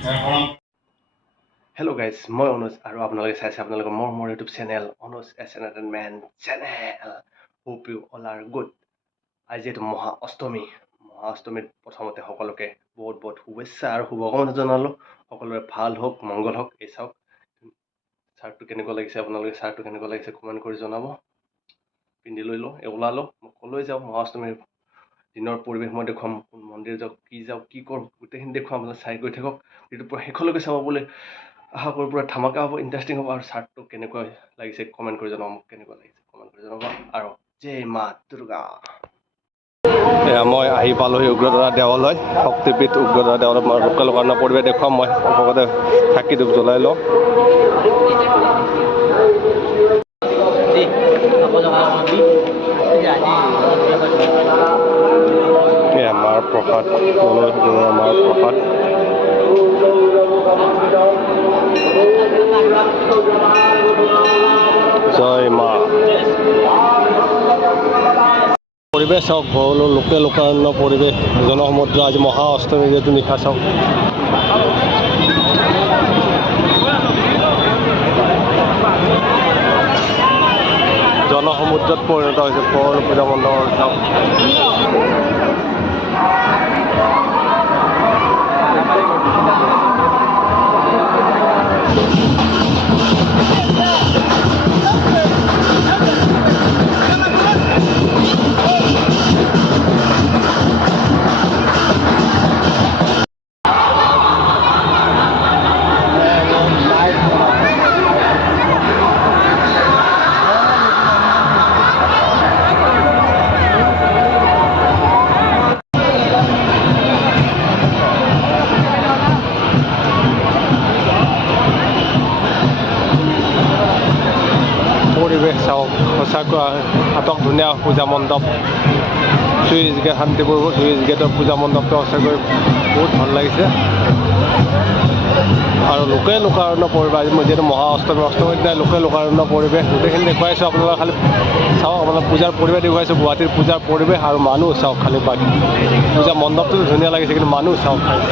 Hello guys, মই অনুজ আৰু আপোনালোকে চাইছে আপোনালোকৰ মোৰ YouTube channel Anuj S entertainment channel. Hope you all are good. আজি এইটো মহা অষ্টমীত প্ৰথমতে সকলোকে বহুত শুভেচ্ছা আৰু শুভকামনা জনালোঁ। সকলোৰে ভাল হওক, মংগল হওক। এই চাওক চাৰ্টটো কেনেকুৱা লাগিছে, আপোনালোকে চাৰ্টটো কেনেকুৱা লাগিছে কমেণ্ট কৰি জনাব। পিন্ধি লৈ লওঁ, ওলালোঁ, মই ক'লৈ যাওঁ, মহা অষ্টমীৰ দিনৰ পৰিৱেশ মই দেখুৱাম, কোন মন্দিৰ যাওঁ, কি কৰোঁ, গোটেইখিনি দেখুৱাম। আপোনালোকে চাই গৈ থাকক, ভিডিঅ'টো পৰা শেষলৈকে চাব বুলি আশা কৰোঁ। পুৰা ধামাকা হ'ব, ইণ্টাৰেষ্টিং হ'ব। আৰু চাৰ্টটো কেনেকুৱা লাগিছে কমেণ্ট কৰি জনাব, মোক কেনেকুৱা লাগিছে কমেণ্ট কৰি জনাব। আৰু জয় মা দুৰ্গা। এয়া মই আহি পালোহি উগ্ৰতাৰা দেৱালয়, শক্তিপীঠ উগ্ৰতাৰা দেৱালয়। মই লোকালকাৰণৰ পৰিৱেশ দেখুৱাম, মই লগতে চাকি ধূপ জ্বলাই লওঁ। এয়া মাৰ প্ৰসাদ, মাৰ প্ৰসাদ। জয় মা। পৰিৱেশ চাওক, ভৰলো লোকাৰণ্য পৰিৱেশ, জনসমুদ্ৰ। আজি মহা অষ্টমী যিহেতু নিশা চাওক। জনসমুদ্ৰত পৰিণত হৈছে ভৰলো পূজা মণ্ডপৰ চাওক। পৰিৱেশ চাওক, সঁচাকৈ আটক ধুনীয়া পূজা মণ্ডপ। চুইচ গেট, শান্তিপুৰ চুইচ গেটৰ পূজা মণ্ডপটো সঁচাকৈ বহুত ভাল লাগিছে। আৰু লোকাৰণ্য পৰিৱেশ। আজি মই যিহেতু মহা অষ্টমীৰ দিনাই লোকাৰণ্য পৰিৱেশ গোটেইখিনি দেখুৱাইছোঁ আপোনালোকে। খালি চাওক, আপোনালোক পূজাৰ পৰিৱেশ দেখুৱাইছোঁ, গুৱাহাটীৰ পূজাৰ পৰিৱেশ। আৰু মানুহ চাওক, খালি বাকী পূজা মণ্ডপটো ধুনীয়া লাগিছে, কিন্তু মানুহ চাওক খালি।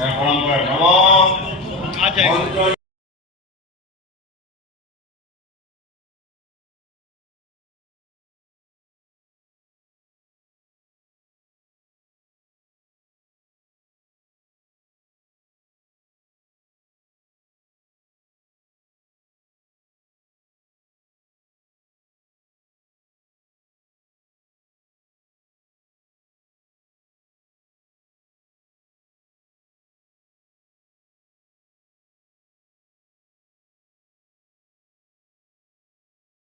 প্ৰণাম কৰে নম